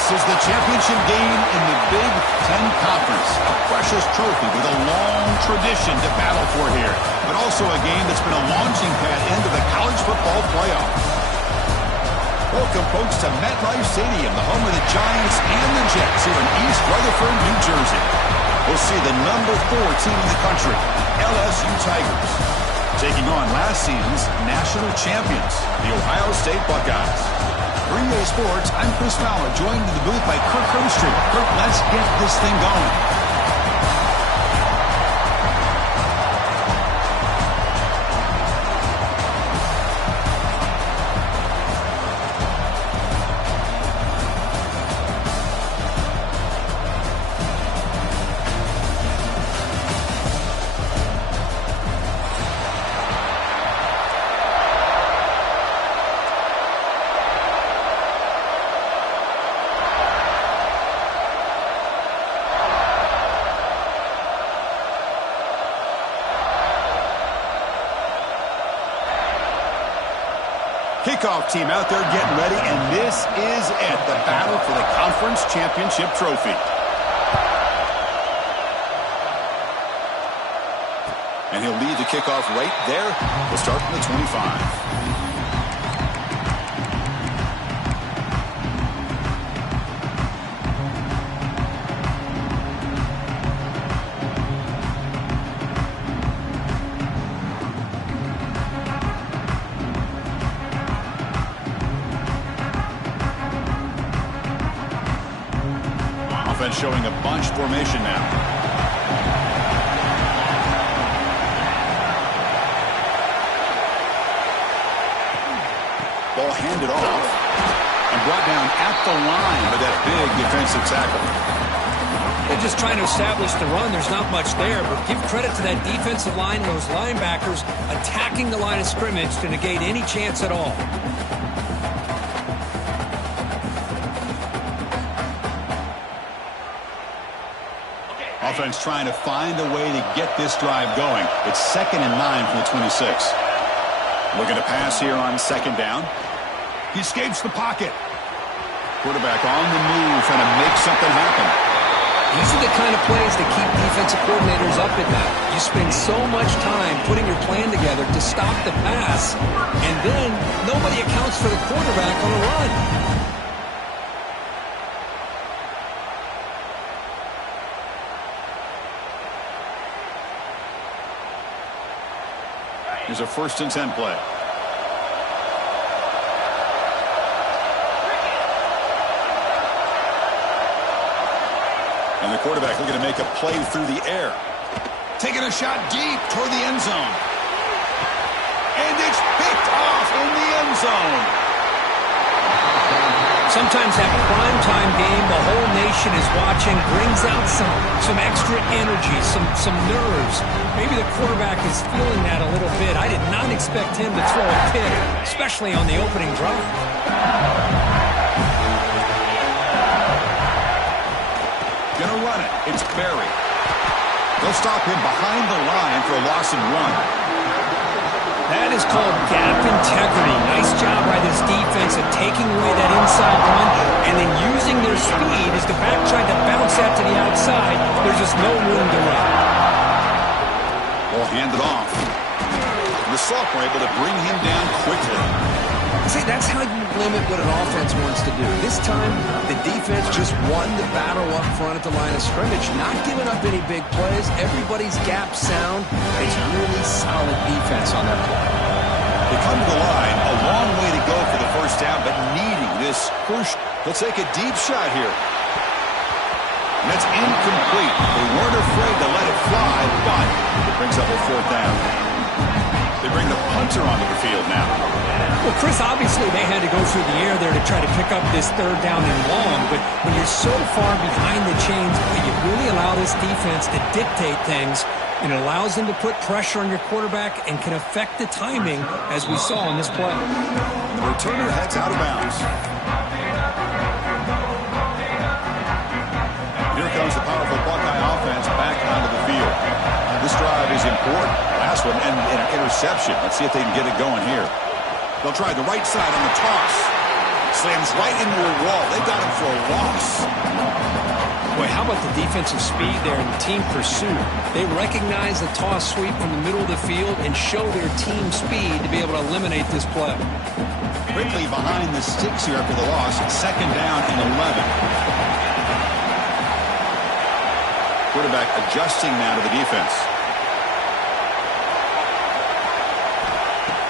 This is the championship game in the Big Ten Conference. A precious trophy with a long tradition to battle for here, but also a game that's been a launching pad into the college football playoffs. Welcome, folks, to MetLife Stadium, the home of the Giants and the Jets here in East Rutherford, New Jersey. We'll see the number 4 team in the country, LSU Tigers, taking on last season's national champions, the Ohio State Buckeyes. For EA Sports, I'm Chris Fowler, joined in the booth by Kirk Herbstreit. Kirk, let's get this thing going. Kickoff team out there getting ready, and this is it, the battle for the conference championship trophy. And he'll lead the kickoff right there. We'll start from the 25. Showing a bunch formation now. Ball handed off and brought down at the line by that big defensive tackle. They're just trying to establish the run. There's not much there, but give credit to that defensive line and those linebackers attacking the line of scrimmage to negate any chance at all. Offense trying to find a way to get this drive going. It's 2nd and 9 from the 26. Looking to pass here on 2nd down. He escapes the pocket. Quarterback on the move, trying to make something happen. These are the kind of plays that keep defensive coordinators up at night. You spend so much time putting your plan together to stop the pass, and then nobody accounts for the quarterback on the run. Here's a 1st and 10 play. And the quarterback looking to make a play through the air. Taking a shot deep toward the end zone. And it's picked off in the end zone. Sometimes that primetime game, the whole nation is watching, brings out some extra energy, some nerves. Maybe the quarterback is feeling that a little bit. I did not expect him to throw a pick, especially on the opening drive. Gonna run it. It's Berry. They'll stop him behind the line for a loss and 1. That is called gap integrity. Nice job by this defense of taking away that inside run and then using their speed as the back tried to bounce that to the outside. There's just no room to run. Ball handed off. The sophomore able to bring him down quickly. See, that's how you limit what an offense wants to do. This time, the defense just won the battle up front at the line of scrimmage, not giving up any big plays. Everybody's gap sound. It's really solid defense on that play. They come to the line, a long way to go for the 1st down, but needing this push. Let's take a deep shot here. And that's incomplete. They weren't afraid to let it fly, but it brings up a 4th down. They bring the punter onto the field now. Well, Chris, obviously they had to go through the air there to try to pick up this 3rd down and long, but when you're so far behind the chains, you really allow this defense to dictate things, and it allows them to put pressure on your quarterback and can affect the timing, as we saw in this play. The returner heads out of bounds. Here comes the powerful Buckeye offense back onto the field. This drive is important. Last one, and an interception. Let's see if they can get it going here. They'll try the right side on the toss. Slams right into a wall. They got him for a loss. Boy, how about the defensive speed there and the team pursuit? They recognize the toss sweep from the middle of the field and show their team speed to be able to eliminate this play. Quickly behind the sticks here after the loss. Second down and 11. Quarterback adjusting now to the defense.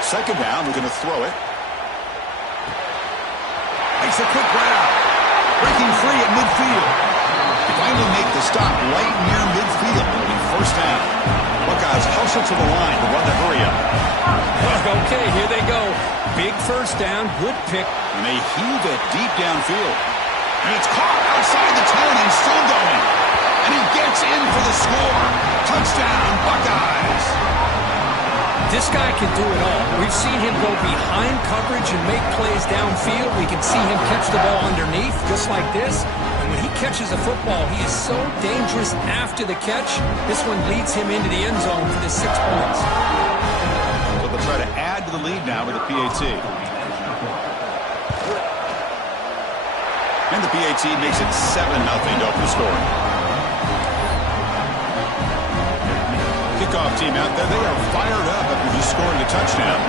Second down, we're going to throw it. Makes a quick grab. Breaking free at midfield. They finally make the stop right near midfield. It'll be first down. Buckeyes hustle to the line to run the hurry up. Okay, here they go. Big first down, good pick. And they heave it deep downfield. And it's caught outside the 10 and still going. And he gets in for the score. Touchdown, Buckeyes. This guy can do it all. We've seen him go behind coverage and make plays downfield. We can see him catch the ball underneath, just like this. And when he catches a football, he is so dangerous after the catch. This one leads him into the end zone for the 6 points. So they'll try to add to the lead now with the PAT. And the PAT makes it 7-0 to open the score. Kickoff team out there, they are fired up after just scoring a touchdown.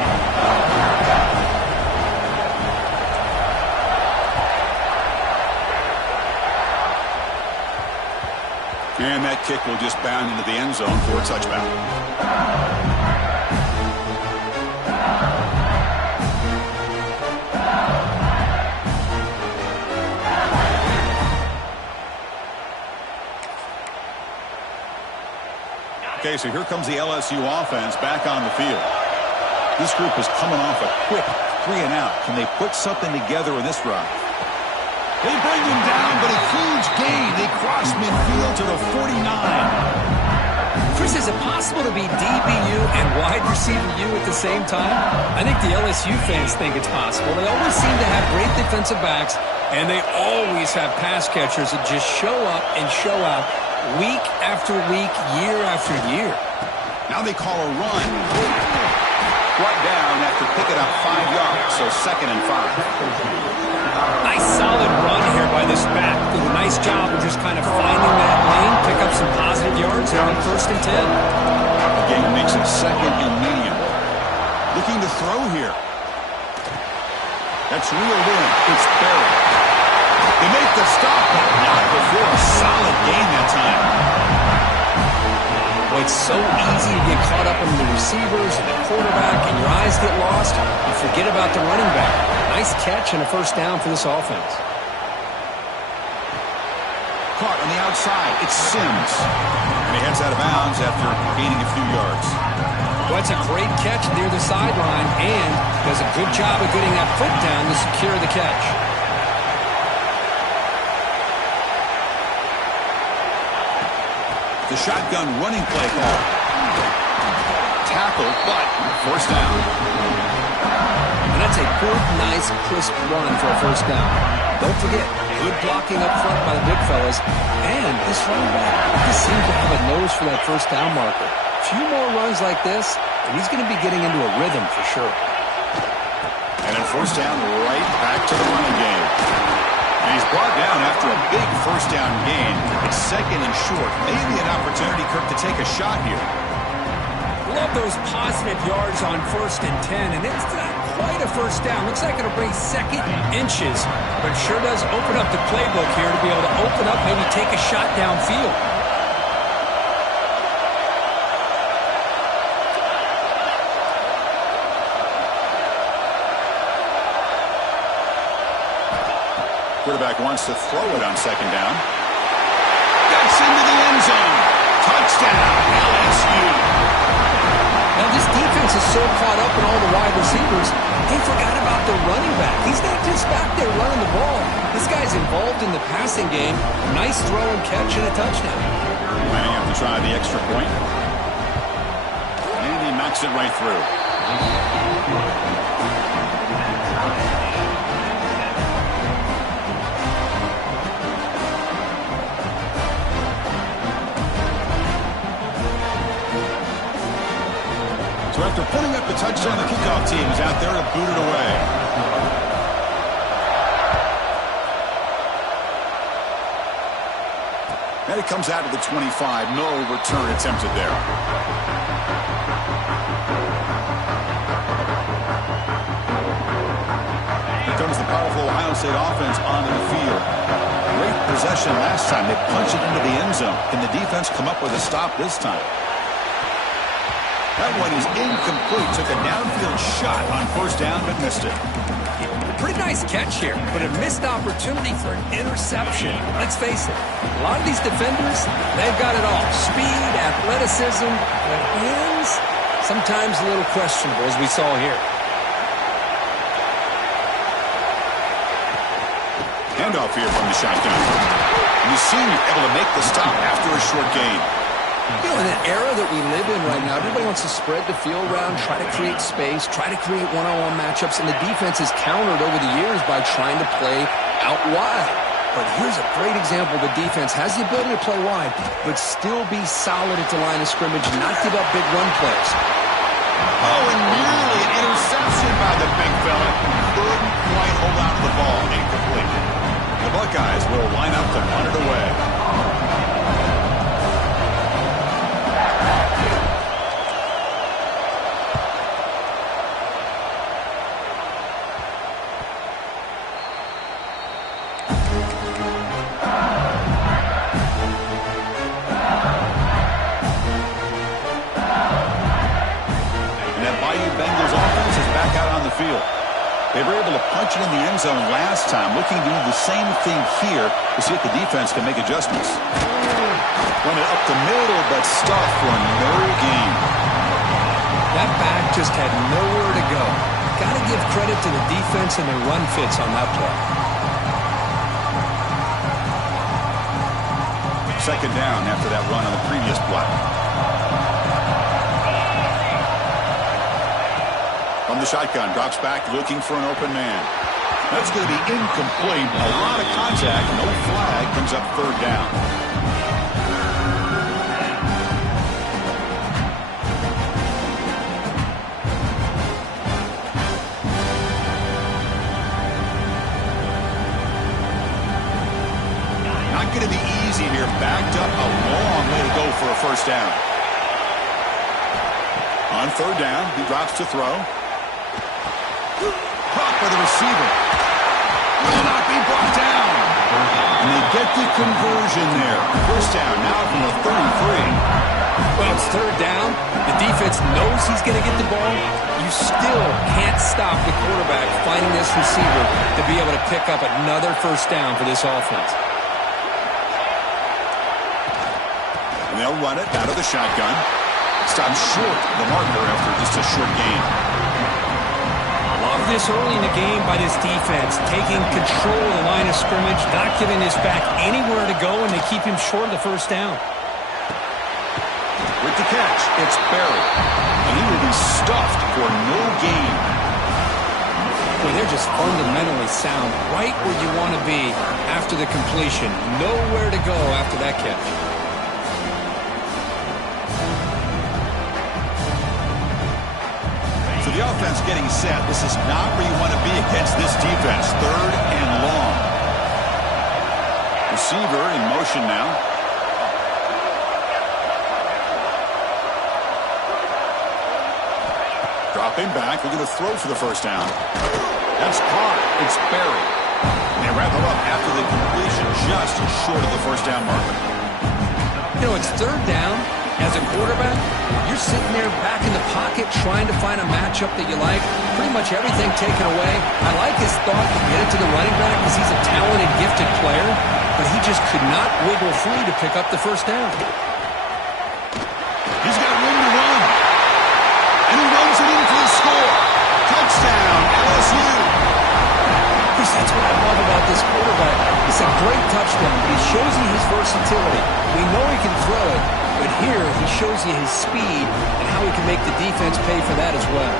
And that kick will just bound into the end zone for a touchback. Okay, so here comes the LSU offense back on the field. This group is coming off a quick 3-and-out. Can they put something together in this drive? They bring him down, but a huge gain. They cross midfield to the 49. Chris, is it possible to be DBU and wide receiver U at the same time? I think the LSU fans think it's possible. They always seem to have great defensive backs, and they always have pass catchers that just show up and show out week after week, year after year. Now they call a run. Brought down after picking up 5 yards, so 2nd and 5. Nice solid run here by this back. Did a nice job of just kind of finding that lane, pick up some positive yards here on 1st and 10. The game makes it 2nd and medium. Looking to throw here. That's reeled in. It's buried. They make the stop, but not before a solid gain that time. Well, it's so easy to get caught up in the receivers and the quarterback, and your eyes get lost. You forget about the running back. Nice catch and a first down for this offense. Caught on the outside. It's Sims. And he heads out of bounds after gaining a few yards. Well, it's a great catch near the sideline and does a good job of getting that foot down to secure the catch. The shotgun running play call. Tackle, but first down. And that's a good, nice, crisp run for a first down. Don't forget, good blocking up front by the big fellas. And this running back just seems to have a nose for that first down marker. A few more runs like this, and he's going to be getting into a rhythm for sure. And then first down, right back to the running game. And he's brought down after a big first down gain. It's 2nd and short. Maybe an opportunity, Kirk, to take a shot here. Love those positive yards on 1st and 10, and it's not quite a first down. Looks like it'll bring 2nd inches, but sure does open up the playbook here to be able to open up, maybe take a shot downfield. Quarterback wants to throw it on 2nd down. Gets into the end zone. Touchdown, LSU. Now, this defense is so caught up in all the wide receivers, they forgot about the running back. He's not just back there running the ball. This guy's involved in the passing game. Nice throw and catch and a touchdown. Might have to try the extra point. And he knocks it right through. So after putting up the touchdown, the kickoff team is out there to boot it away. And it comes out to the 25. No return attempted there. Here comes the powerful Ohio State offense onto the field. Great possession last time. They punched it into the end zone. Can the defense come up with a stop this time? That one is incomplete. Took a downfield shot on first down, but missed it. Pretty nice catch here, but a missed opportunity for an interception. Let's face it, a lot of these defenders, they've got it all. Speed, athleticism, but hands, sometimes a little questionable, as we saw here. Handoff here from the shotgun. And you seem able to make the stop after a short gain. You know, in the era that we live in right now, everybody wants to spread the field around, try to create space, try to create one-on-one matchups, and the defense has countered over the years by trying to play out wide. But here's a great example. The defense has the ability to play wide, but still be solid at the line of scrimmage and not give up big run plays. Oh, and nearly an interception by the big fella. Couldn't quite hold on to the ball. Incomplete. The Buckeyes will line up to punt it away. They were able to punch it in the end zone last time, looking to do the same thing here to see if the defense can make adjustments. Run it up the middle, but stuffed for no gain. That back just had nowhere to go. Got to give credit to the defense and their run fits on that play. Second down after that run on the previous play. From the shotgun, drops back, looking for an open man. That's going to be incomplete. A lot of contact, no flag, brings up third down. Not going to be easy here. Backed up a long way to go for a first down. On third down, he drops to throw. Caught by the receiver. Will not be brought down. And they get the conversion there. First down now from the 33. Well, it's third down. The defense knows he's going to get the ball. You still can't stop the quarterback finding this receiver to be able to pick up another first down for this offense. And they'll run it out of the shotgun. Stops short of the marker after just a short gain. Love this early in the game by this defense, taking control of the line of scrimmage, not giving this back anywhere to go, and they keep him short of the first down. With the catch, it's Berry. And he will be stuffed for no gain. Well, they're just fundamentally sound, right where you want to be after the completion. Nowhere to go after that catch. So the offense getting set. This is not where you want to be against this defense. Third and long. Receiver in motion now. Dropping back. We're going to throw for the first down. That's caught. It's Berry. And they wrap it up after the completion, just short of the first down marker. You know, it's third down. As a quarterback, you're sitting there back in the pocket trying to find a matchup that you like. Pretty much everything taken away. I like his thought to get it to the running back because he's a talented, gifted player, but he just could not wiggle free to pick up the first down. He's got room to run. And he runs it in for the score. Touchdown, LSU. Chris, that's what I love about this quarterback. It's a great touchdown. He shows you his versatility. We know he can throw it, but here he shows you his speed and how he can make the defense pay for that as well.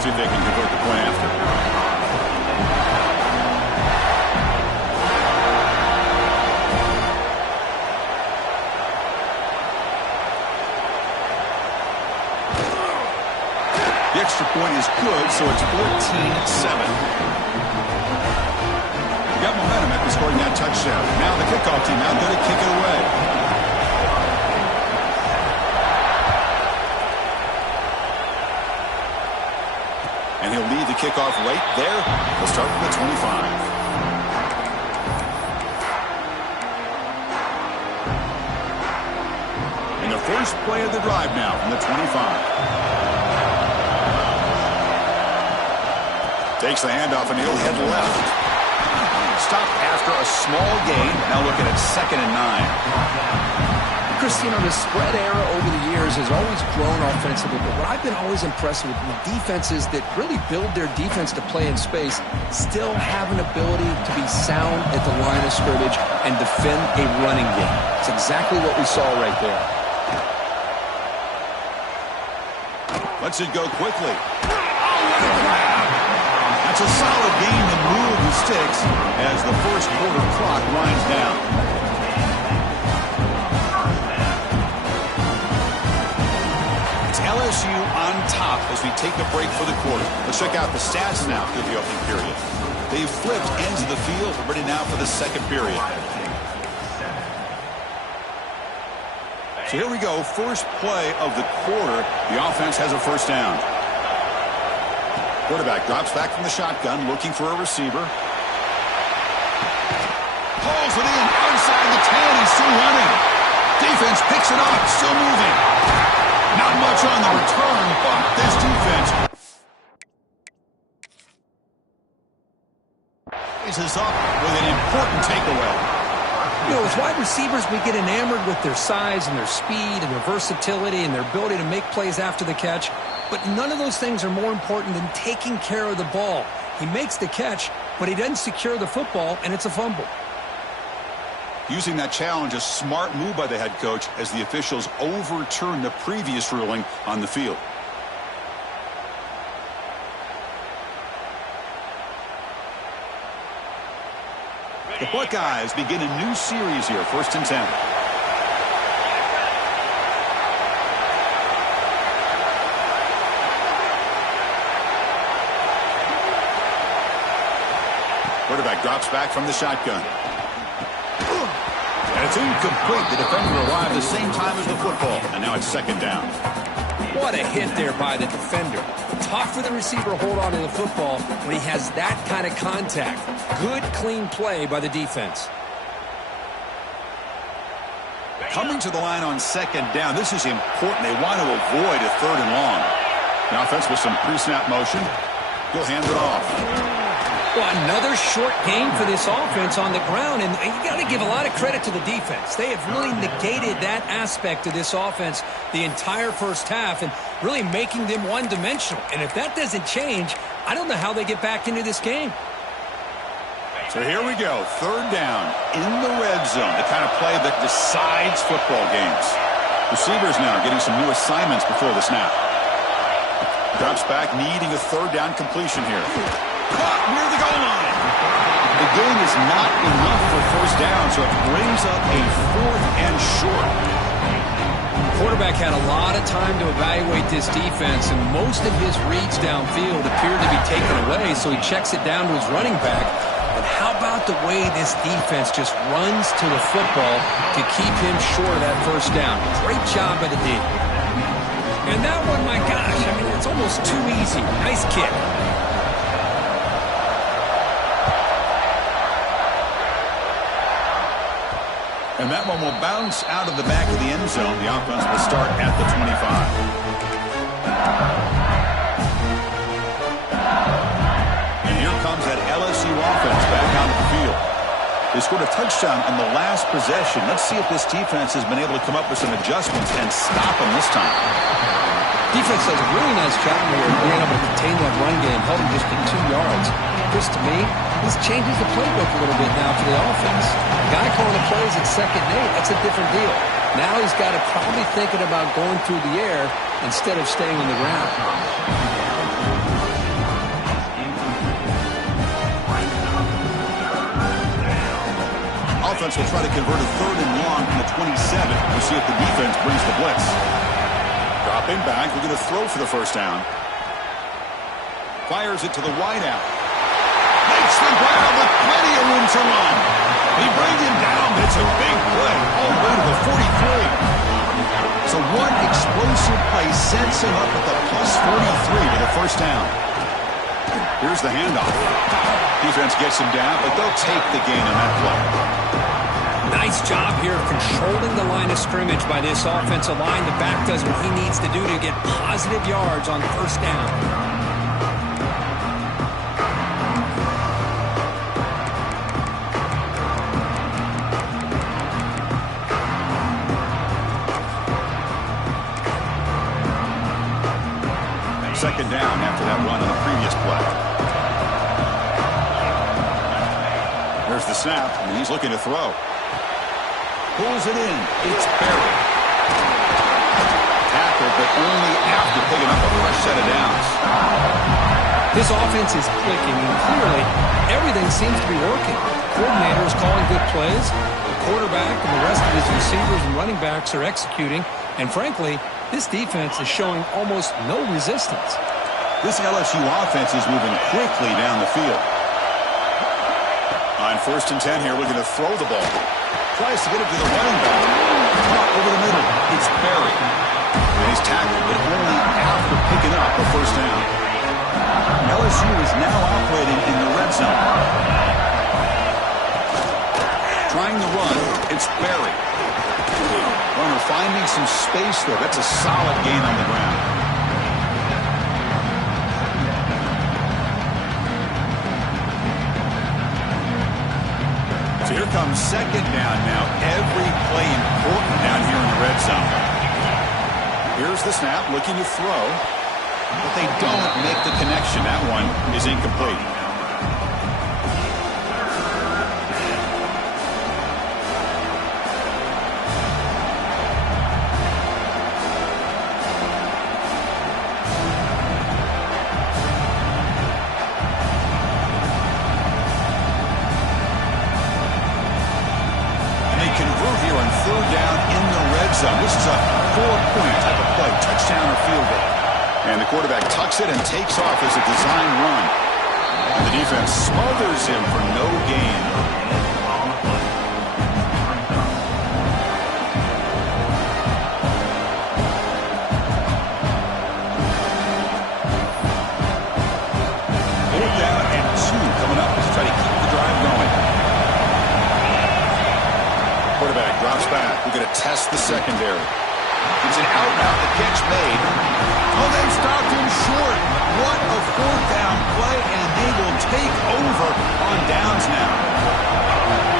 See if they can convert the point after. The extra point is good, so it's 14-7. scoring that touchdown. Now the kickoff team out there to kick it away. And he'll lead the kickoff right there. He'll start from the 25. And the first play of the drive now from the 25. Takes the handoff and he'll head left. Stop after a small gain. Now looking at 2nd and 9. Christine, the spread era over the years has always grown offensively, but what I've been always impressed with defenses that really build their defense to play in space still have an ability to be sound at the line of scrimmage and defend a running game. It's exactly what we saw right there. Lets it go quickly. That's a solid gain to move the sticks as the first quarter clock winds down. It's LSU on top as we take a break for the quarter. Let's check out the stats now through the opening period. They've flipped ends of the field. We're ready now for the second period. So here we go. First play of the quarter. The offense has a first down. Quarterback drops back from the shotgun, looking for a receiver. Pulls it in, outside the 10. He's still running. Defense picks it up, still moving. Not much on the return, but this defense is up with an important takeaway. You know, as wide receivers, we get enamored with their size and their speed and their versatility and their ability to make plays after the catch. But none of those things are more important than taking care of the ball. He makes the catch, but he doesn't secure the football, and it's a fumble. Using that challenge, a smart move by the head coach as the officials overturn the previous ruling on the field. The Buckeyes begin a new series here, 1st and 10. Quarterback drops back from the shotgun. And it's incomplete. The defender arrived at the same time as the football. And now it's 2nd down. What a hit there by the defender. Tough for the receiver to hold on to the football when he has that kind of contact. Good, clean play by the defense. Coming to the line on 2nd down. This is important. They want to avoid a 3rd and long. The offense with some pre-snap motion. He'll hand it off. Well, another short game for this offense on the ground, and you got to give a lot of credit to the defense. They have really negated that aspect of this offense the entire first half and really making them one-dimensional. And if that doesn't change, I don't know how they get back into this game. So here we go, 3rd down in the red zone, the kind of play that decides football games. Receivers now getting some new assignments before the snap. Drops back, needing a 3rd down completion here. Caught near the goal line. The gain is not enough for 1st down, so it brings up a 4th and short. Quarterback had a lot of time to evaluate this defense, and most of his reads downfield appeared to be taken away, so he checks it down to his running back. But how about the way this defense just runs to the football to keep him short of that 1st down? Great job by the D. And that one, my gosh, I mean, it's almost too easy. Nice kick. And that one will bounce out of the back of the end zone. The offense will start at the 25. And here comes that LSU offense back out of the field. They scored a touchdown on the last possession. Let's see if this defense has been able to come up with some adjustments and stop them this time. Defense does a really nice job here of being able to contain that run game, held him just to 2 yards. Chris, to me, this changes the playbook a little bit now for the offense. The guy calling the plays at 2nd and 8, that's a different deal. Now he's got to probably thinking about going through the air instead of staying on the ground. Offense will try to convert a 3rd and long from the 27. We'll see if the defense brings the blitz. Dropping back, we're going to throw for the 1st down. Fires it to the wideout. They Makes the grab with plenty of room to run. He brings him down, but it's a big play all the way to the 43. So one explosive play sets him up at the plus 43 to the first down. Here's the handoff. Defense gets him down, but they'll take the gain on that play. Nice job here controlling the line of scrimmage by this offensive line. The back does what he needs to do to get positive yards on first down. Second down after that run on the previous play. There's the snap, and he's looking to throw. Pulls it in. It's Berry. Tackled, but only after picking up a fresh set of downs. This offense is clicking, and clearly everything seems to be working. The coordinator is calling good plays. The quarterback and the rest of his receivers and running backs are executing. And frankly, this defense is showing almost no resistance. This LSU offense is moving quickly down the field. On 1st and 10 here, looking to throw the ball. Tries to get it to the running back. Caught over the middle. It's Berry. And he's tackled, but only after picking up a first down. LSU is now operating in the red zone. Trying to run. It's Berry. Runner finding some space there. That's a solid gain on the ground. So here comes second down now. Every play important down here in the red zone. Here's the snap, looking to throw. But they don't make the connection. That one is incomplete. This is a 4-point type of play, touchdown or field goal. And the quarterback tucks it and takes off as a design run. And the defense smothers him for no gain. Fourth down and 2 coming up to try to keep the drive going. Quarterback drops back. We're going to test the secondary. It's an out-route, the catch made. Oh, they stopped him short. What a fourth down play, and they will take over on downs now.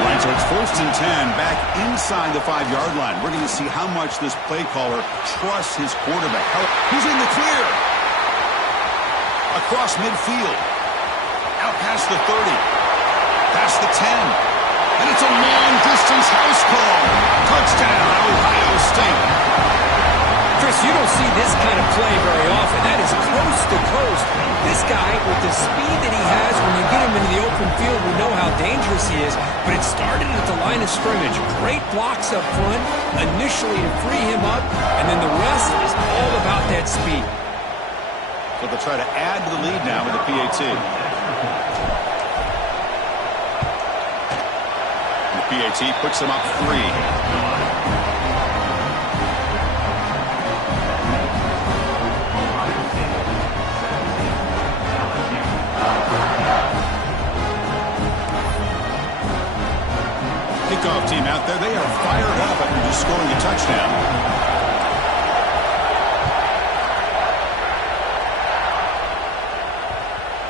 Right, so it's 1st and 10, back inside the 5-yard line. We're going to see how much this play caller trusts his quarterback. He's in the clear. Across midfield. Out past the 30. Past the 10. And it's a long-distance house call. Touchdown, Ohio State. Chris, you don't see this kind of play very often. That is coast to coast. This guy, with the speed that he has, when you get him into the open field, we know how dangerous he is. But it started at the line of scrimmage. Great blocks up front, initially to free him up, and then the rest is all about that speed. So they'll try to add to the lead now with the PAT. PAT puts them up 3. Kickoff team out there. They are fired up after just scoring a touchdown.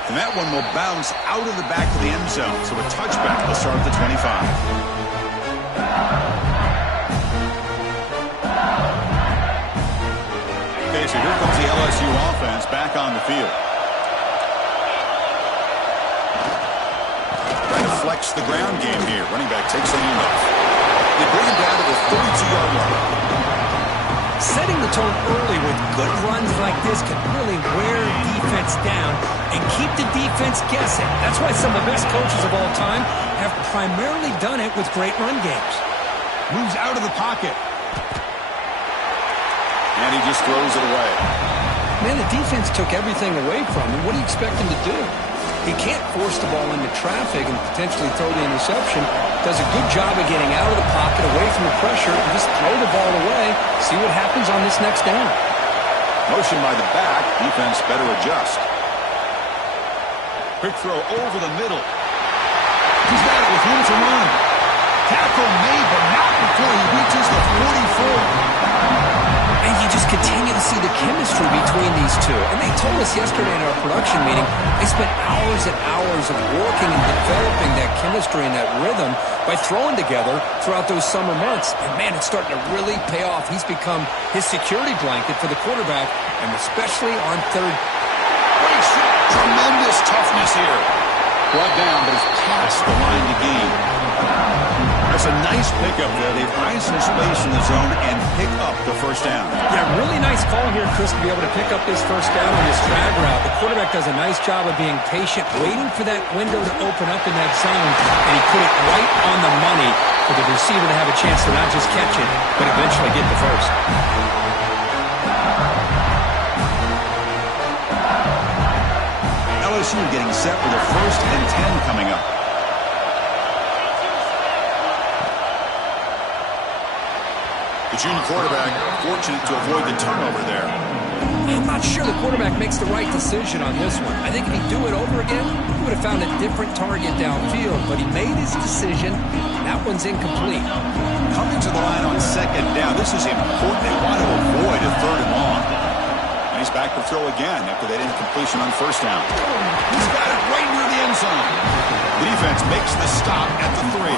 And that one will bounce out of the back of the end zone. So a touchback will start at the 25. Okay, so here comes the LSU offense back on the field. Trying to flex the ground game here. Running back takes the handoff. They bring him down to the 32-yard line. Setting the tone early with good runs like this can really wear defense down and keep the defense guessing. That's why some of the best coaches of all time have primarily done it with great run games. Moves out of the pocket. And he just throws it away. Man, the defense took everything away from him. What do you expect him to do? He can't force the ball into traffic and potentially throw the interception. Does a good job of getting out of the pocket, away from the pressure, and just throw the ball away. See what happens on this next down. Motion by the back. Defense better adjust. Quick throw over the middle. He's got it with room to run. Tackle made, but not before he reaches the 44. And you just continue to see the chemistry between these two. And they told us yesterday in our production meeting, they spent hours and hours of working and developing that chemistry and that rhythm by throwing together throughout those summer months. And, man, it's starting to really pay off. He's become his security blanket for the quarterback, and especially on third. Great shot. Tremendous toughness here. Brought down, but it's past the line to gain. That's a nice pickup there. They find some space in the zone and pick up the first down. Yeah, really nice call here, Chris, to be able to pick up this first down on this drag route. The quarterback does a nice job of being patient, waiting for that window to open up in that zone, and he put it right on the money for the receiver to have a chance to not just catch it, but eventually get the first. LSU getting set with a 1st and 10 coming up. The junior quarterback fortunate to avoid the turnover there. I'm not sure the quarterback makes the right decision on this one. I think if he'd do it over again, he would have found a different target downfield, but he made his decision. That one's incomplete. Coming to the line on 2nd down. This is important. They want to avoid a 3rd and long. And he's back to throw again after that incompletion on 1st down. He's got it right near the end zone. The defense makes the stop at the 3.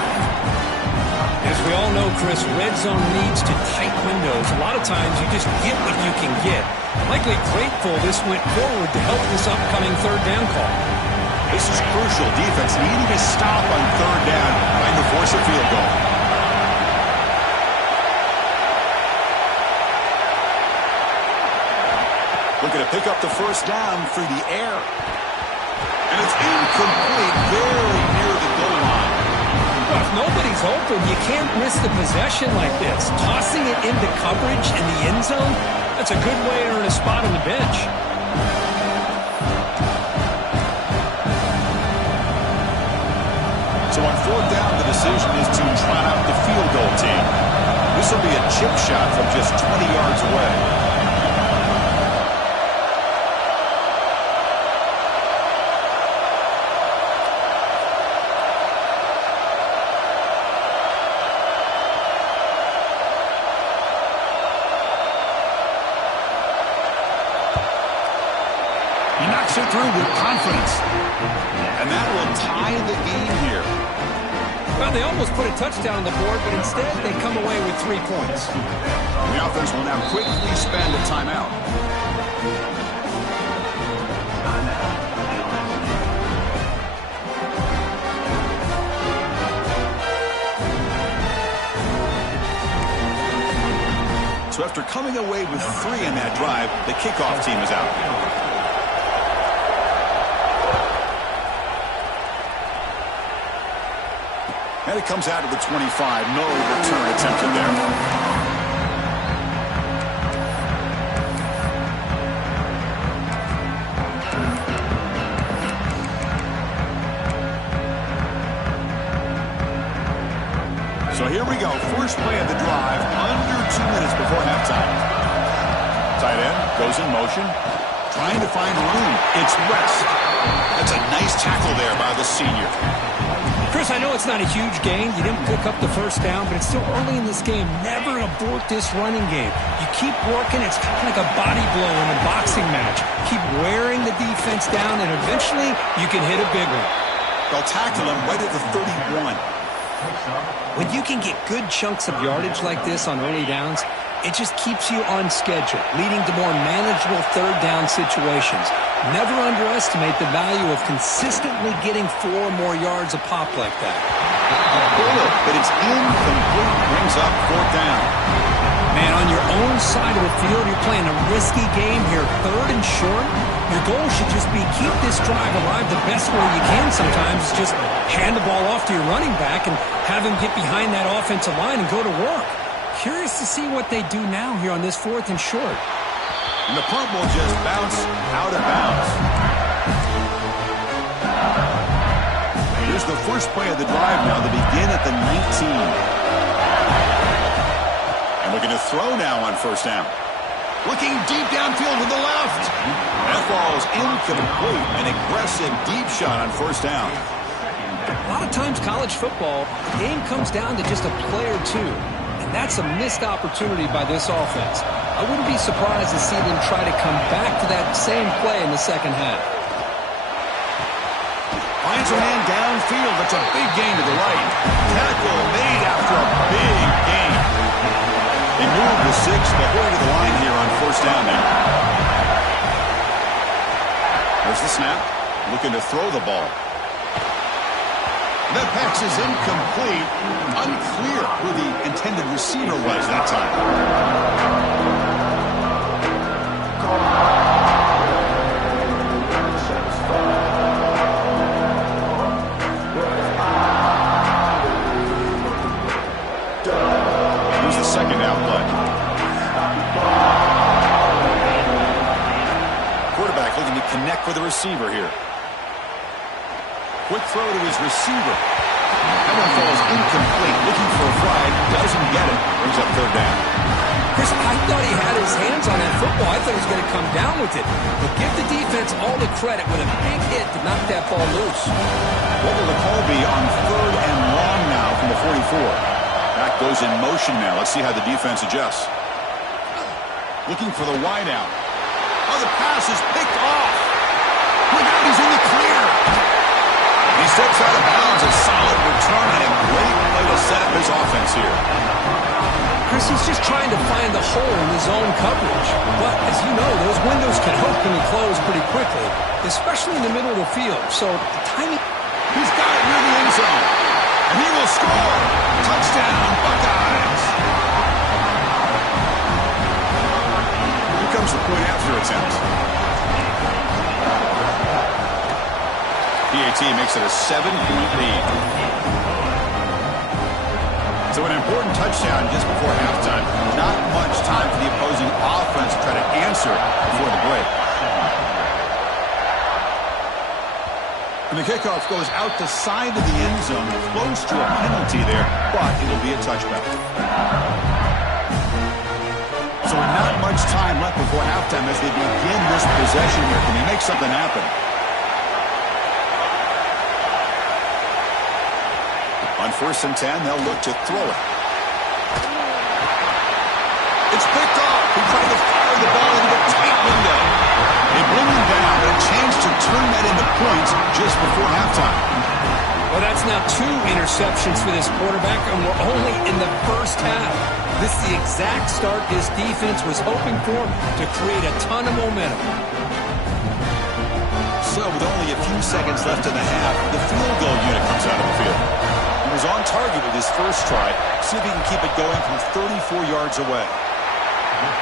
As we all know, Chris, red zone leads to tight windows. A lot of times you just get what you can get. Likely grateful this went forward to help this upcoming 3rd down call. This is crucial. Defense needing a stop on 3rd down, trying to force a field goal. Looking to pick up the first down through the air. And it's incomplete, very near the goal line. Well, if nobody's open, you can't miss the possession like this. Tossing it into coverage in the end zone, that's a good way to earn a spot on the bench. So on 4th down, the decision is to trot out the field goal team. This will be a chip shot from just 20 yards away. He knocks it through with confidence. And that will tie the game here. Well, they almost put a touchdown on the board, but instead they come away with 3 points. The offense will now quickly spend a timeout. So after coming away with 3 in that drive, the kickoff team is out. And it comes out of the 25. No return attempted there. So here we go. First play of the drive. Under 2 minutes before halftime. Tight end goes in motion. Trying to find room. It's West. That's a nice tackle there by the senior. Chris, I know it's not a huge gain. You didn't pick up the first down, but it's still early in this game. Never abort this running game. You keep working. It's kind of like a body blow in a boxing match. Keep wearing the defense down, and eventually you can hit a big one. They'll tackle him right at the 31. When you can get good chunks of yardage like this on early downs, it just keeps you on schedule, leading to more manageable 3rd down situations. Never underestimate the value of consistently getting 4 or more yards a pop like that. Bullet, but it's incomplete. Brings up 4th down. Man, on your own side of the field, you're playing a risky game here. 3rd and short. Your goal should just be keep this drive alive the best way you can sometimes. Just hand the ball off to your running back and have him get behind that offensive line and go to work. Curious to see what they do now here on this 4th and short. And the punt will just bounce out of bounds. Here's the first play of the drive now. They begin at the 19. And looking to throw now on first down. Looking deep downfield to the left. That ball's incomplete. An aggressive deep shot on first down. A lot of times college football, the game comes down to just a play or two. And that's a missed opportunity by this offense. I wouldn't be surprised to see them try to come back to that same play in the second half. Finds a man downfield. That's a big gain to the right. Tackle made after a big gain. They move the 6, but going to the line here on first down now. There's the snap. Looking to throw the ball. That pass is incomplete. Unclear who the intended receiver was that time. Here's the second down play. Quarterback looking to connect with the receiver here. Quick throw to his receiver. That one falls incomplete. Looking for a flag. Doesn't get it. Brings up third down. Chris, I thought he had his hands on that football. I thought he was going to come down with it. But give the defense all the credit with a big hit to knock that ball loose. What will the call be on third and long now from the 44? That goes in motion now. Let's see how the defense adjusts. Looking for the wide out. Oh, the pass is picked off. Look out, he's in the clear. He steps out of bounds. A solid return and a great way to set up his offense here. Chris, he's just trying to find the hole in his own coverage. But, as you know, those windows can open and close pretty quickly, especially in the middle of the field. So, the timing... He's got it near the end zone. And he will score. Touchdown, Buckeyes. Here comes the point after attempt. PAT makes it a 7-point lead. So an important touchdown just before halftime. Not much time for the opposing offense to try to answer before the break. And the kickoff goes out the side of the end zone, close to a penalty there, but it'll be a touchback. So not much time left before halftime as they begin this possession here. Can they make something happen? On 1st and 10, they'll look to throw it. It's picked off. He tried to fire the ball into a tight window. They bring him down, but a chance to turn that into points just before halftime. Well, that's now 2 interceptions for this quarterback, and we're only in the first half. This is the exact start this defense was hoping for to create a ton of momentum. So with only a few seconds left in the half, the field goal unit comes out of the field. He was on target with his first try. See if he can keep it going from 34 yards away.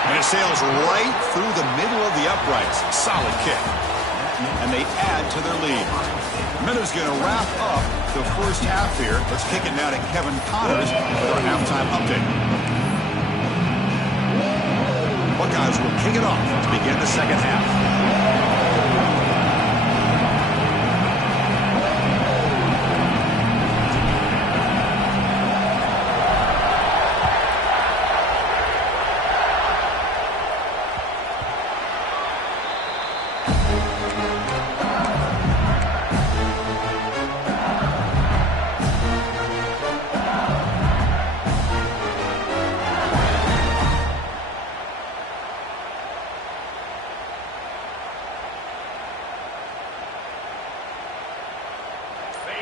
And it sails right through the middle of the uprights. Solid kick. And they add to their lead. Miller's going to wrap up the first half here. Let's kick it now to Kevin Connors with our halftime update. Buckeyes will kick it off to begin the second half.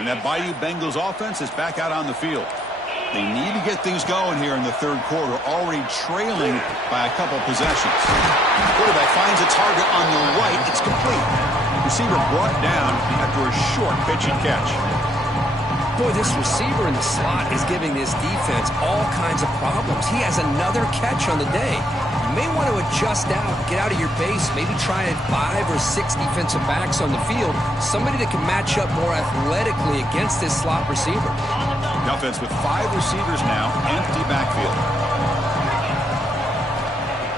And that Bayou Bengals offense is back out on the field. They need to get things going here in the third quarter, already trailing by a couple possessions. Quarterback finds a target on the right. It's complete. Receiver brought down after a short pitch and catch. Boy, this receiver in the slot is giving this defense all kinds of problems. He has another catch on the day. You may want to adjust out, get out of your base, maybe try 5 or 6 defensive backs on the field, somebody that can match up more athletically against this slot receiver. The offense with 5 receivers now, empty backfield.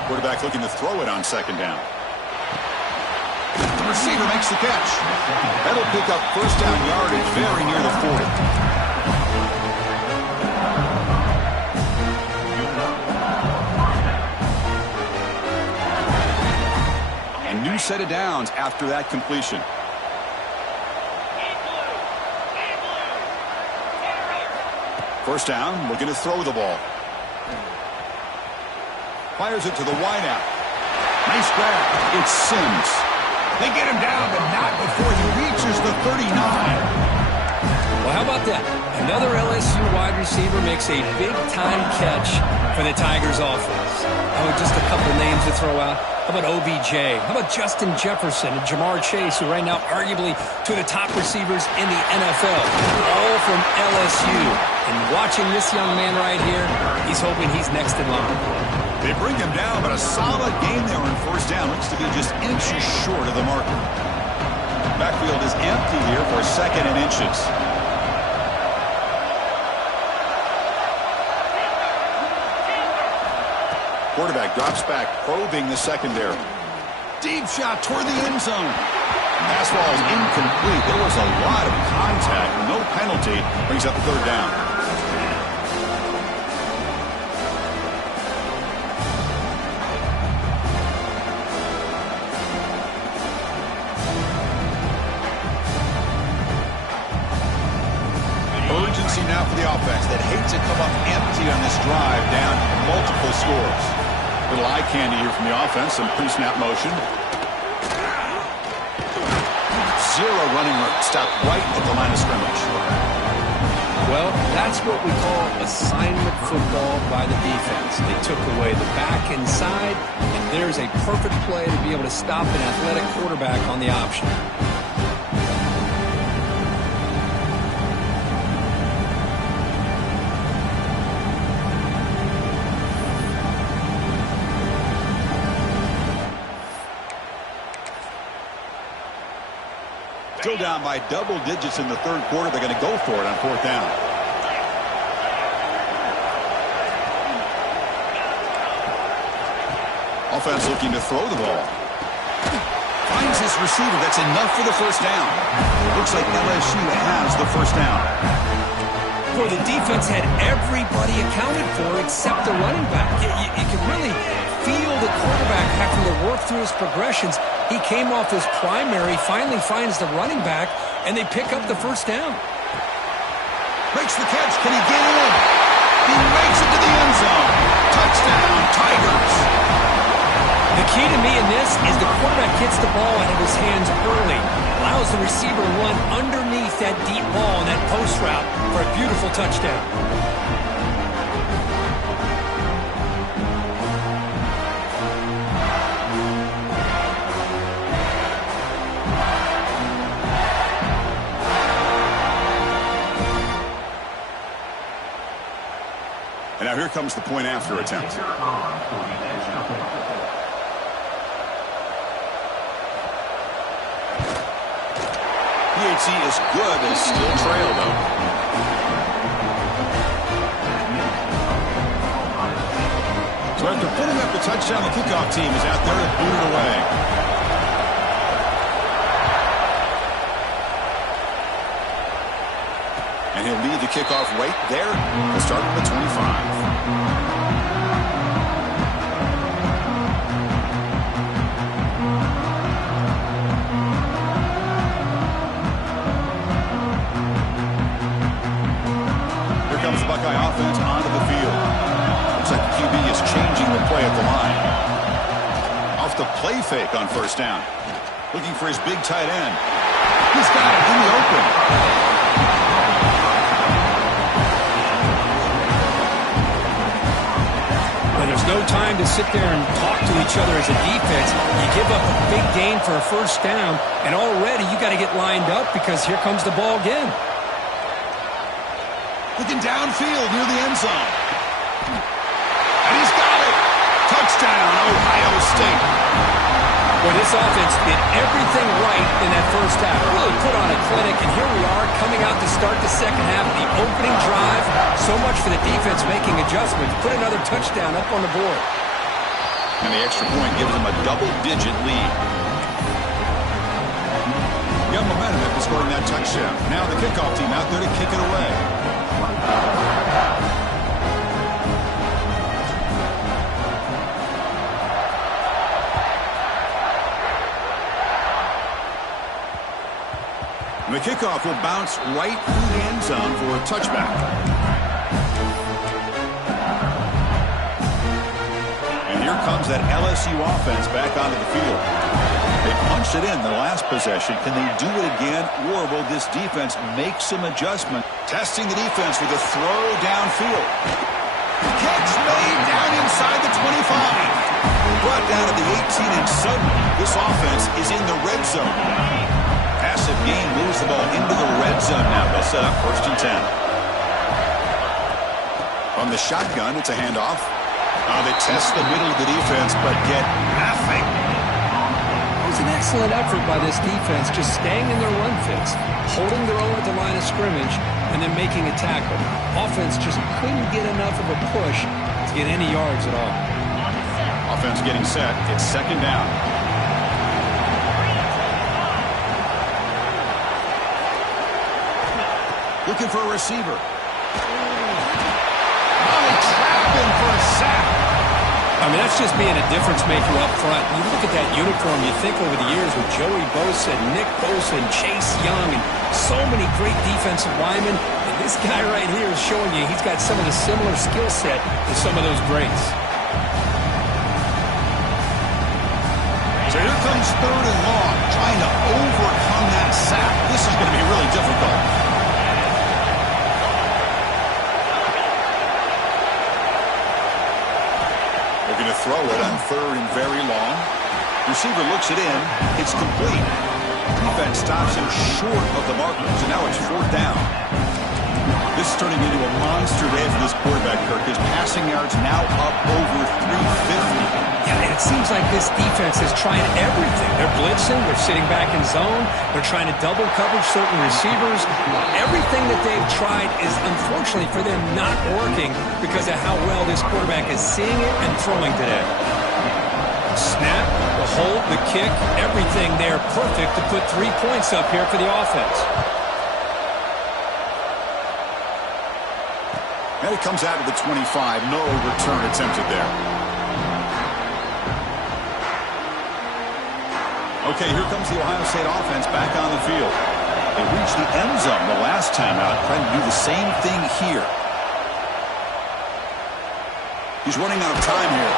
Quarterback looking to throw it on second down. The receiver makes the catch. That'll pick up first down yardage very near the 40. A new set of downs after that completion. First down, looking to throw the ball. Fires it to the wideout. Nice grab. It's Sims. They get him down, but not before he reaches the 39. Well, how about that? Another LSU wide receiver makes a big-time catch for the Tigers offense. Oh, just a couple names to throw out. How about OBJ? How about Justin Jefferson and Jamar Chase, who right now arguably two of the top receivers in the NFL, all from LSU. And watching this young man right here, he's hoping he's next in line. They bring him down, but a solid game there on first down. Looks to be just inches short of the marker. Backfield is empty here for second and inches. Quarterback drops back, probing the secondary. Deep shot toward the end zone. Pass ball is incomplete. There was a lot of contact. No penalty. Brings up third down. Urgency now for the offense that hates to come up empty on this drive, down multiple scores. Little eye candy here from the offense, some pre-snap motion. Zero running room, stopped right at the line of scrimmage. Well, that's what we call assignment football by the defense. They took away the back inside, and there's a perfect play to be able to stop an athletic quarterback on the option. Still down by double digits in the third quarter. They're going to go for it on fourth down. Offense looking to throw the ball. Finds his receiver. That's enough for the first down. Looks like LSU has the first down. Well, the defense had everybody accounted for except the running back. You can really feel the quarterback having to work through his progressions. He came off his primary, finally finds the running back, and they pick up the first down. Makes the catch. Can he get in? He makes it to the end zone. Touchdown, Tigers. The key to me in this is the quarterback gets the ball out of his hands early, allows the receiver to run underneath that deep ball in that post route for a beautiful touchdown. And now here comes the point after attempt. PAT is good, but still trail though. So after putting up the touchdown, the kickoff team is out there to boot it away. And he'll lead the kickoff right there. We'll start at the 25. Buckeye offense onto the field. Looks like the QB is changing the play at the line. Off the play fake on first down. Looking for his big tight end. He's got it in the open. Well, there's no time to sit there and talk to each other as a defense. You give up a big gain for a first down, and already you got to get lined up because here comes the ball again. Looking downfield near the end zone. And he's got it. Touchdown, Ohio State. Well, this offense did everything right in that first half. Really put on a clinic, and here we are coming out to start the second half. The opening drive, so much for the defense making adjustments. Put another touchdown up on the board. And the extra point gives them a double-digit lead. got momentum after scoring that touchdown. Now the kickoff team out there to kick it away. The kickoff will bounce right through the end zone for a touchback. And here comes that LSU offense back onto the field. They punched it in the last possession. Can they do it again, or will this defense make some adjustment? Testing the defense with a throw downfield. Catch made down inside the 25. Brought down to the 18, and suddenly this offense is in the red zone. Passive game moves the ball into the red zone now. They'll set up 1st and 10. From the shotgun, it's a handoff. They test the middle of the defense, but get nothing. It was an excellent effort by this defense, just staying in their run fits, holding their own at the line of scrimmage, and then making a tackle. Offense just couldn't get enough of a push to get any yards at all. Offense getting set. It's 2nd down. Looking for a receiver. They trap him for a sack. I mean, that's just being a difference maker up front. You look at that uniform, you think over the years with Joey Bosa, Nick Bosa, and Chase Young, and so many great defensive linemen. And this guy right here is showing you he's got some of the similar skill set to some of those greats. So here comes 3rd and long, trying to overcome that sack. This is going to be really difficult. Looking to throw it on 3rd and very long. Receiver looks it in. It's complete. Defense stops him short of the marker, so now it's 4th down. This is turning into a monster day for this quarterback, Kirk. His passing yards now up over 350. Yeah, and it seems like this defense is trying everything. They're blitzing. They're sitting back in zone. They're trying to double cover certain receivers. Everything that they've tried is, unfortunately for them, not working because of how well this quarterback is seeing it and throwing today. Snap, the hold, the kick, everything there perfect to put 3 points up here for the offense. And it comes out of the 25. No return attempted there. Okay, here comes the Ohio State offense back on the field. They reached the end zone the last time out, trying to do the same thing here. He's running out of time here.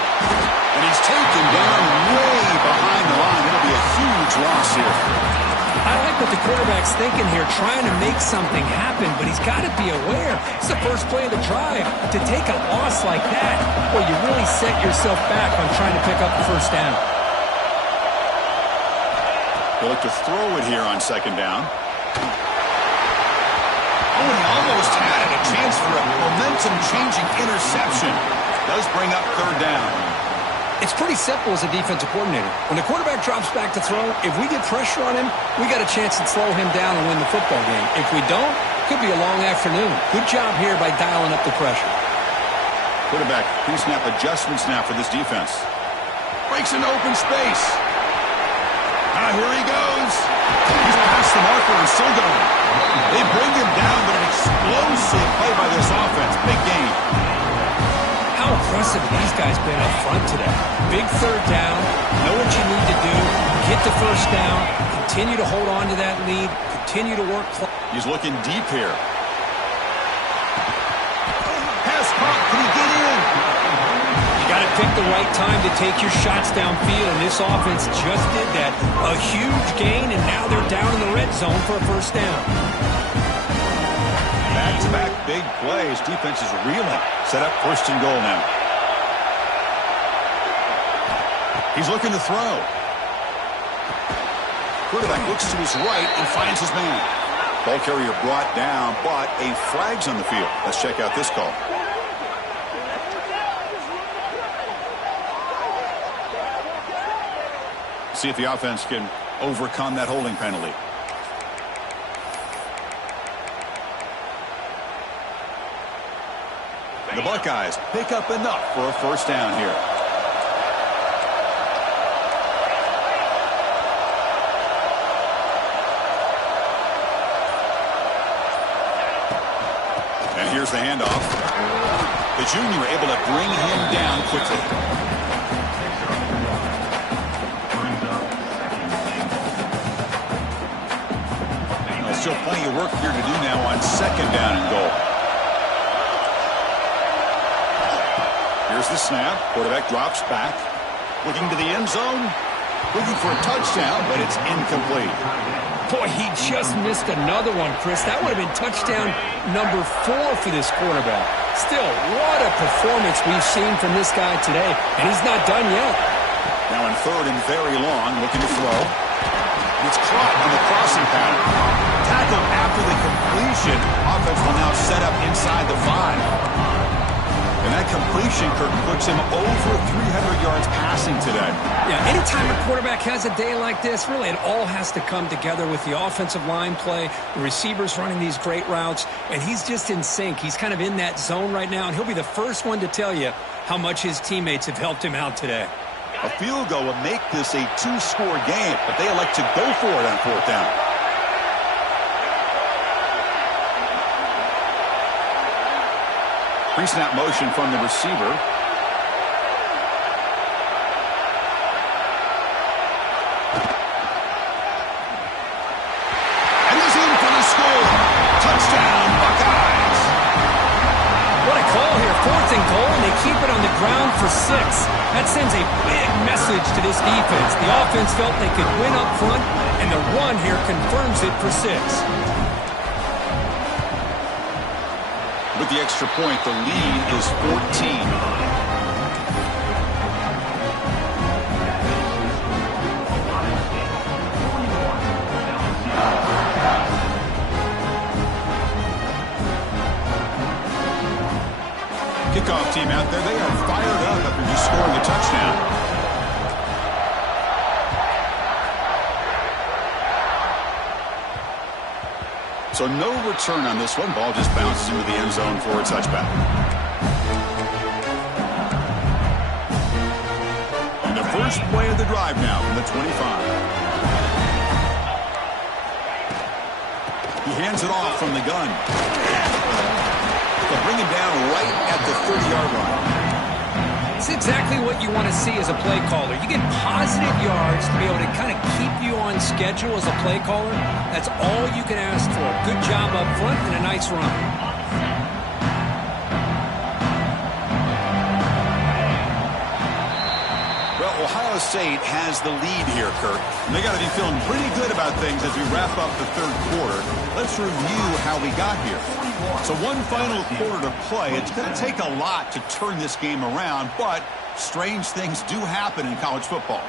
And he's taken down way behind the line. It'll be a huge loss here. I like what the quarterback's thinking here, trying to make something happen, but he's got to be aware. It's the first play of the drive. To take a loss like that, well, you really set yourself back on trying to pick up the 1st down. They'll look to throw it here on 2nd down. Oh, he almost had it. A chance for a momentum-changing interception. Does bring up 3rd down. It's pretty simple as a defensive coordinator. When the quarterback drops back to throw, if we get pressure on him, we got a chance to slow him down and win the football game. If we don't, could be a long afternoon. Good job here by dialing up the pressure. Quarterback, pre-snap adjustments now for this defense. Breaks into open space. Here he goes. He's past the marker and still going. They bring him down, but an explosive play by this offense. Big game. How impressive have these guys been up front today? Big 3rd down. Know what you need to do. Get the 1st down. Continue to hold on to that lead. Continue to work. He's looking deep here. Pass caught. Can he get in? You got to pick the right time to take your shots downfield, and this offense just did that. A huge gain, and now they're down in the red zone for a 1st down. Back-to-back big plays. Defense is reeling. Set up 1st and goal now. He's looking to throw. Quarterback looks to his right and finds his man. Ball carrier brought down, but a flag's on the field. Let's check out this call. See if the offense can overcome that holding penalty. The Buckeyes pick up enough for a 1st down here. handoff. The junior able to bring him down quickly. Still plenty of work here to do now on second down and goal. Here's the snap. Quarterback drops back. Looking to the end zone. Looking for a touchdown, but it's incomplete. Boy, he just missed another one, Chris. That would have been touchdown number 4 for this quarterback. Still, what a performance we've seen from this guy today, and he's not done yet. Now in third and very long, looking to throw. It's caught on the crossing pattern. Tackle after the completion. Offense will now set up inside the 5. And that completion, Kirk, puts him over 300 yards passing today. Yeah, anytime a quarterback has a day like this, really it all has to come together with the offensive line play, the receivers running these great routes, and he's just in sync. He's kind of in that zone right now, and he'll be the first one to tell you how much his teammates have helped him out today. A field goal would make this a 2-score game, but they elect to go for it on fourth down. Pre-snap motion from the receiver. And he's in for the score. Touchdown, Buckeyes. What a call here. 4th and goal, and they keep it on the ground for 6. That sends a big message to this defense. The offense felt they could win up front, and the run here confirms it for 6. With the extra point, the lead is 14. Kickoff team out there, they are fired up after just scoring a touchdown. So no return on this one. Ball just bounces into the end zone for a touchback. And the first play of the drive now from the 25. He hands it off from the gun. They'll bring him down right at the 30-yard line. It's exactly what you want to see as a play caller. You get positive yards to be able to kind of keep you on schedule as a play caller. That's all you can ask for. Good job up front and a nice run. Well, Ohio State has the lead here, Kirk. And they got to be feeling pretty good about things as we wrap up the third quarter. Let's review how we got here. So one final quarter to play. It's going to take a lot to turn this game around, but strange things do happen in college football.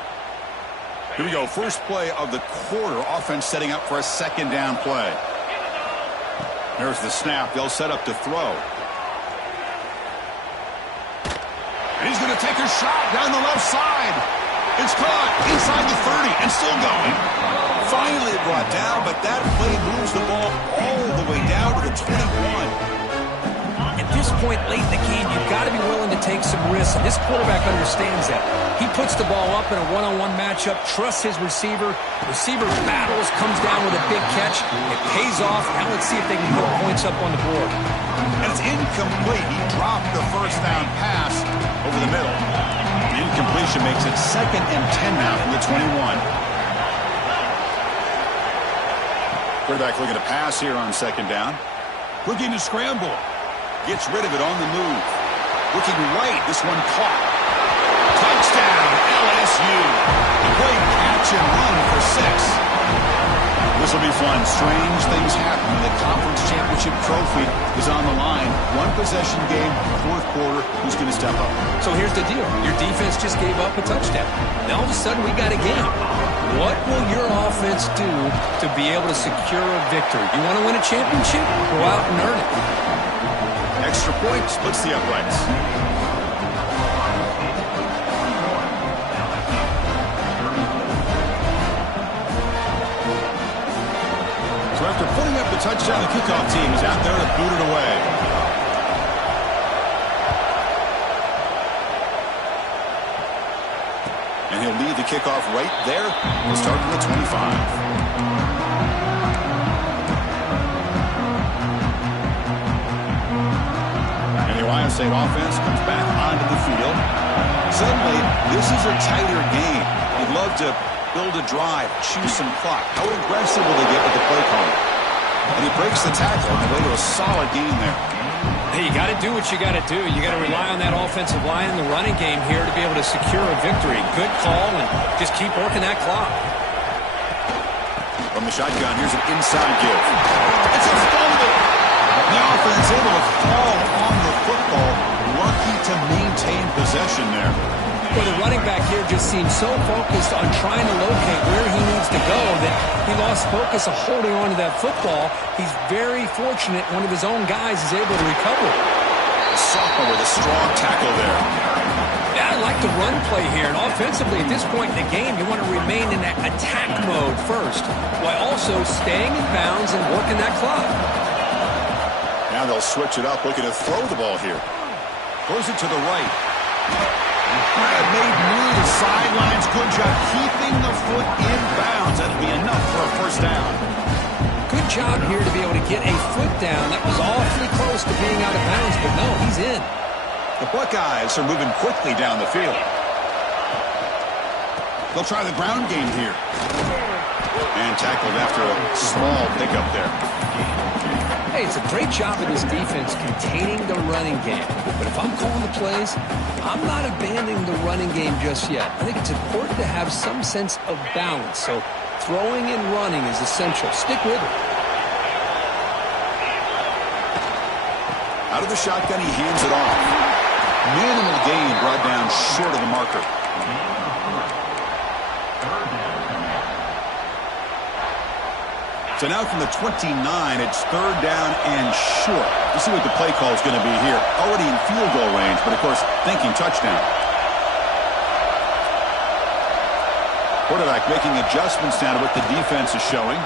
Here we go. First play of the quarter. Offense setting up for a second down play. There's the snap. They'll set up to throw. And he's going to take a shot down the left side. It's caught inside the 30 and still going. Finally brought down, but that play moves the ball all the way down to the 21. At this point late in the game, you've got to be willing to take some risks, and this quarterback understands that. He puts the ball up in a one-on-one matchup, trusts his receiver. Receiver battles, comes down with a big catch. It pays off. Now let's see if they can put points up on the board. And it's incomplete. He dropped the first down pass over the middle. The incompletion makes it 2nd and 10 now from the 21. Quarterback looking to pass here on second down. Looking to scramble. Gets rid of it on the move. Looking right. This one caught. Touchdown, LSU. A great catch and run for 6. This will be fun. Strange things happen when the conference championship trophy is on the line. One possession game, fourth quarter. Who's going to step up? So here's the deal. Your defense just gave up a touchdown. Now all of a sudden we got a game. What will your offense do to be able to secure a victory? You want to win a championship? Go out and earn it. Extra point splits the uprights. So after putting up the touchdown, the kickoff team is out there to boot it away. And he'll lead the kickoff right there. We'll start from the 25. State offense comes back onto the field. Suddenly, this is a tighter game. You'd love to build a drive, choose some clock. How aggressive will they get with the play call? And he breaks the tackle on the way to a solid gain there. Hey, you got to do what you got to do. You got to rely on that offensive line and the running game here to be able to secure a victory. Good call, and just keep working that clock. From the shotgun, here's an inside give. It's a fumble. The offense able to fall on the football. Lucky to maintain possession there. Well, the running back here just seems so focused on trying to locate where he needs to go that he lost focus of holding on to that football. He's very fortunate one of his own guys is able to recover it. Sophomore with a strong tackle there. Yeah, I like the run play here. And offensively, at this point in the game, you want to remain in that attack mode first, while also staying in bounds and working that clock. Now they'll switch it up, looking to throw the ball here. Throws it to the right. Brad made near the sidelines. Good job keeping the foot in bounds. That'll be enough for a first down. Good job here to be able to get a foot down. That was awfully close to being out of bounds, but no, he's in. The Buckeyes are moving quickly down the field. They'll try the ground game here. And tackled after a small pickup there. Hey, it's a great job of this defense containing the running game. But if I'm calling the plays, I'm not abandoning the running game just yet. I think it's important to have some sense of balance. So throwing and running is essential. Stick with it. Out of the shotgun, he hands it off. Minimal gain brought down short of the marker. So now from the 29, it's third down and short. Let's see what the play call is going to be here. Already in field goal range, but of course, thinking touchdown. Quarterback making adjustments now to what the defense is showing.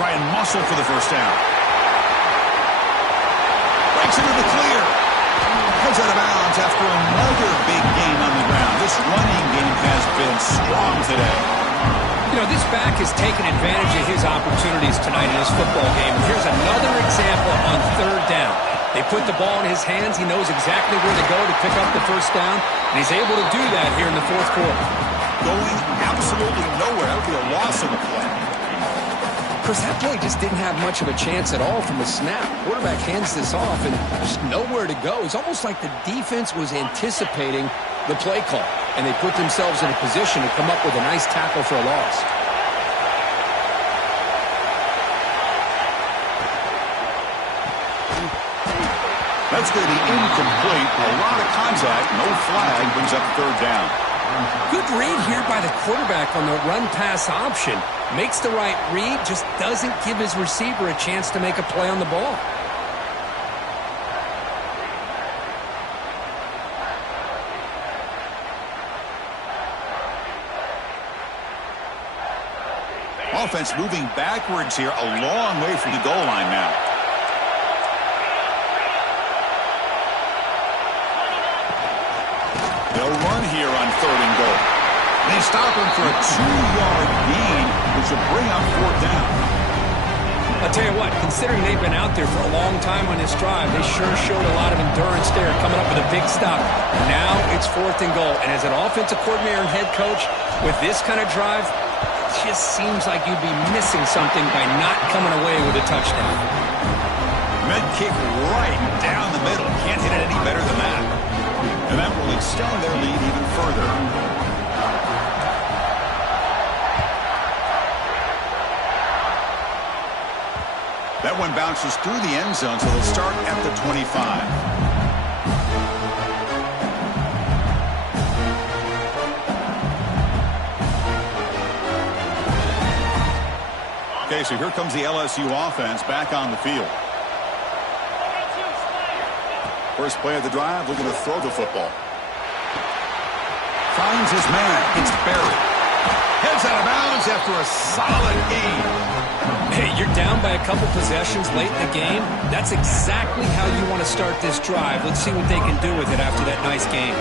Try and muscle for the first down. Breaks into the clear. Heads out of bounds after another big gain on the ground. This running game has been strong today. You know, this back has taken advantage of his opportunities tonight in his football game. And here's another example on third down. They put the ball in his hands. He knows exactly where to go to pick up the first down. And he's able to do that here in the fourth quarter. Going absolutely nowhere. That would be a loss of the play. Chris, that play just didn't have much of a chance at all from the snap. Quarterback hands this off and there's nowhere to go. It's almost like the defense was anticipating the play call, and they put themselves in a position to come up with a nice tackle for a loss. That's going to be incomplete. A lot of contact. No flag brings up third down. Good read here by the quarterback on the run-pass option. Makes the right read, just doesn't give his receiver a chance to make a play on the ball. Offense moving backwards here, a long way from the goal line now. They'll run here on third and goal. They stop him for a 2-yard gain, which will bring up fourth down. I'll tell you what, considering they've been out there for a long time on this drive, they sure showed a lot of endurance there, coming up with a big stop. Now it's fourth and goal. And as an offensive coordinator and head coach, with this kind of drive, it just seems like you'd be missing something by not coming away with a touchdown. Med kick right down the middle. Can't hit it any better than that. And that will extend their lead even further. That one bounces through the end zone, so they'll start at the 25. Okay, so here comes the LSU offense back on the field. First play of the drive, looking to throw the football. Finds his man. It's buried. Heads out of bounds after a solid gain. Hey, you're down by a couple possessions late in the game. That's exactly how you want to start this drive. Let's see what they can do with it after that nice game.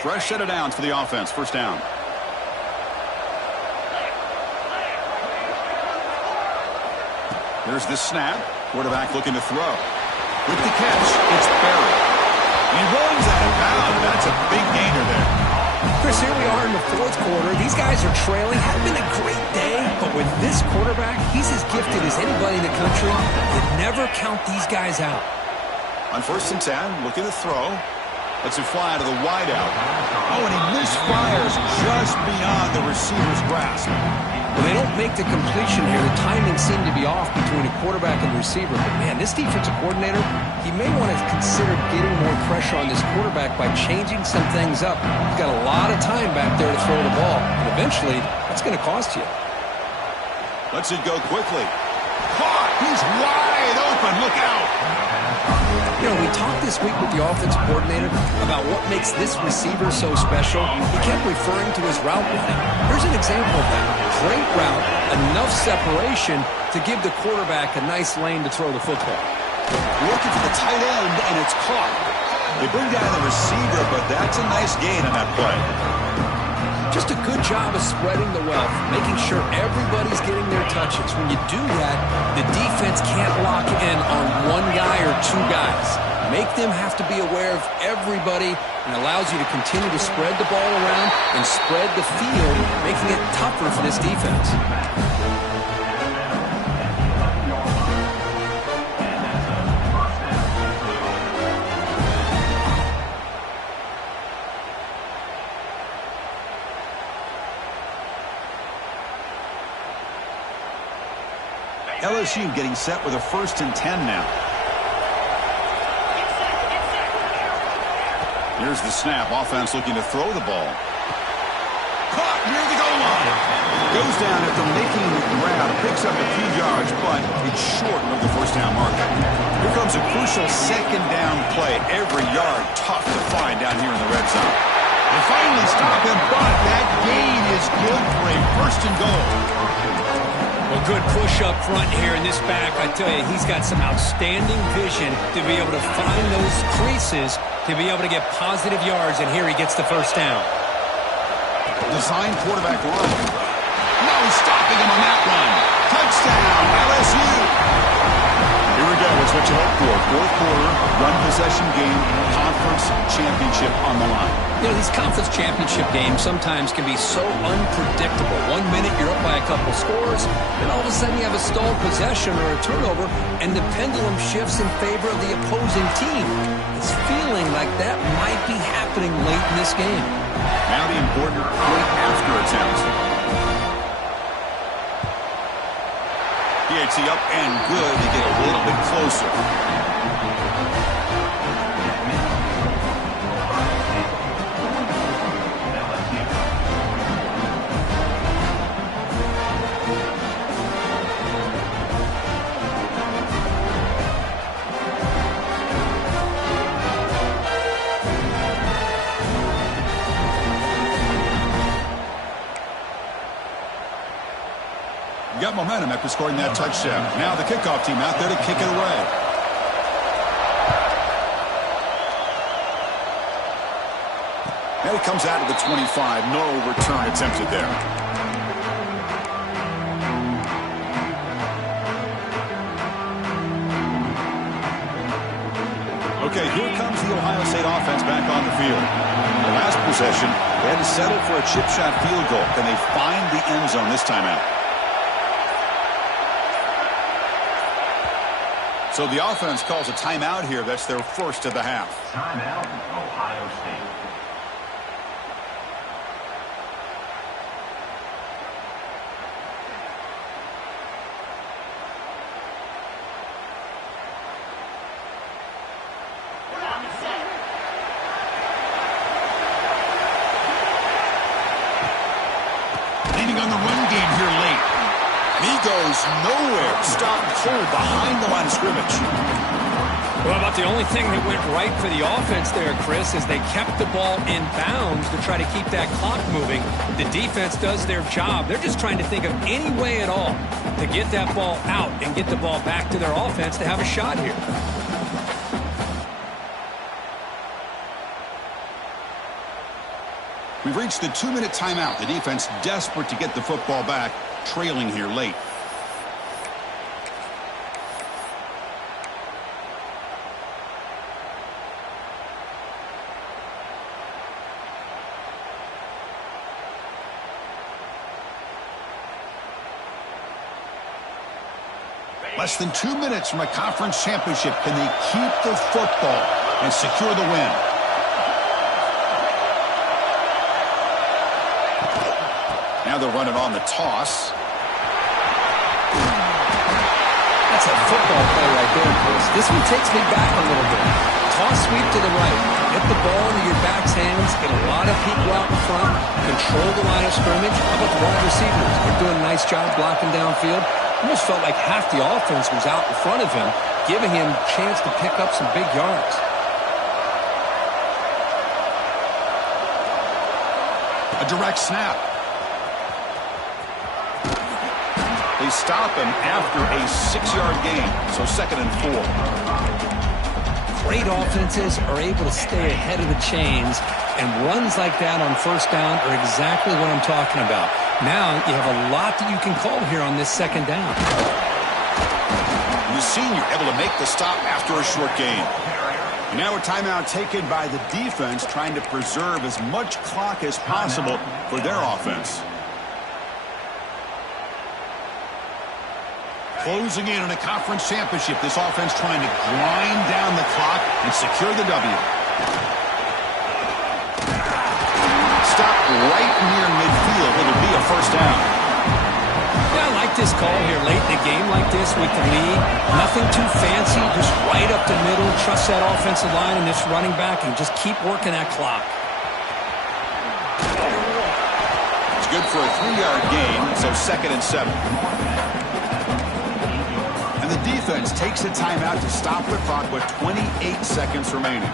Fresh set of downs for the offense. First down. Here's the snap. Quarterback looking to throw. With the catch, it's buried. He runs out of bounds. That's a big gainer there. Chris, here we are in the fourth quarter. These guys are trailing. Had been a great day, but with this quarterback, he's as gifted as anybody in the country. You never count these guys out. On 1st and 10, looking to throw. Lets it fly out of the wideout. Oh, and he misfires just beyond the receiver's grasp. Well, they don't make the completion here. The timing seemed to be off between a quarterback and the receiver. But, man, this defensive coordinator, he may want to consider getting more pressure on this quarterback by changing some things up. He's got a lot of time back there to throw the ball. And eventually, that's going to cost you. Lets it go quickly. Caught! He's wide open. Look out! You know, we talked this week with the offensive coordinator about what makes this receiver so special. He kept referring to his route running. Here's an example of that. Great route, enough separation to give the quarterback a nice lane to throw the football. Looking for the tight end, and it's caught. They bring down the receiver, but that's a nice gain on that play. Just a good job of spreading the wealth, making sure everybody's getting their touches. When you do that, the defense can't lock in on one guy or two guys. Make them have to be aware of everybody and allows you to continue to spread the ball around and spread the field, making it tougher for this defense. LSU getting set with a 1st and 10 now. Here's the snap. Offense looking to throw the ball. Caught near the goal line. Goes down after making the grab. Picks up a few yards, but it's short of the 1st down mark. Here comes a crucial 2nd down play. Every yard tough to find down here in the red zone. They finally stop him, but that gain is good for a 1st and goal. Well, good push up front here in this back. I tell you, he's got some outstanding vision to be able to find those creases, to be able to get positive yards, and here he gets the 1st down. Design quarterback run. No stopping him on that run. Touchdown, LSU. Here we go. It's what you hope for. 4th quarter, run possession game, conference championship on the line. You know, these conference championship games sometimes can be so unpredictable. 1 minute you're up by a couple scores, then all of a sudden you have a stalled possession or a turnover, and the pendulum shifts in favor of the opposing team. It's feeling like that might be happening late in this game. Now the important point after attempt. PAT up and good to get a little bit closer. Got momentum after scoring that touchdown. Now the kickoff team out there to kick it away. And it comes out of the 25. No return attempted there. Okay, here comes the Ohio State offense back on the field. The last possession, they had to settle for a chip shot field goal. Can they find the end zone this time out? So the offense calls a timeout here. That's their 1st of the half. Timeout, Ohio State. Leaning on the run game here late. He goes nowhere. Stopped cold behind the line of scrimmage. Well, about the only thing that went right for the offense there, Chris, is they kept the ball in bounds to try to keep that clock moving. The defense does their job. They're just trying to think of any way at all to get that ball out and get the ball back to their offense to have a shot here. We've reached the 2-minute timeout. The defense desperate to get the football back, trailing here late. Less than 2 minutes from a conference championship. Can they keep the football and secure the win? Now they're running on the toss. That's a football play right there, Chris. This one takes me back a little bit. Toss sweep to the right. Get the ball into your back's hands. Get a lot of people out in front. Control the line of scrimmage. How about the wide receivers? They're doing a nice job blocking downfield. Almost felt like half the offense was out in front of him, giving him a chance to pick up some big yards. A direct snap. They stop him after a 6-yard gain, so 2nd and 4. Great offenses are able to stay ahead of the chains, and runs like that on first down are exactly what I'm talking about. Now you have a lot that you can call here on this 2nd down. The senior able to make the stop after a short gain. And now a timeout taken by the defense, trying to preserve as much clock as possible for their offense. Closing in on a conference championship, this offense trying to grind down the clock and secure the W. Stop right near midfield. It'll be a first down. Yeah, I like this call here late in a game like this with the lead. Nothing too fancy, just right up the middle. Trust that offensive line and this running back and just keep working that clock. It's good for a 3-yard gain, so 2nd and 7. And the defense takes a timeout to stop the clock with 28 seconds remaining.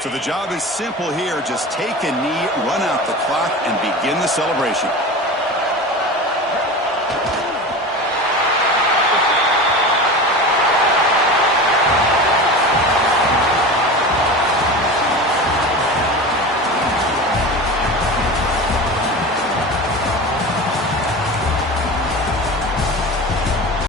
So the job is simple here. Just take a knee, run out the clock, and begin the celebration.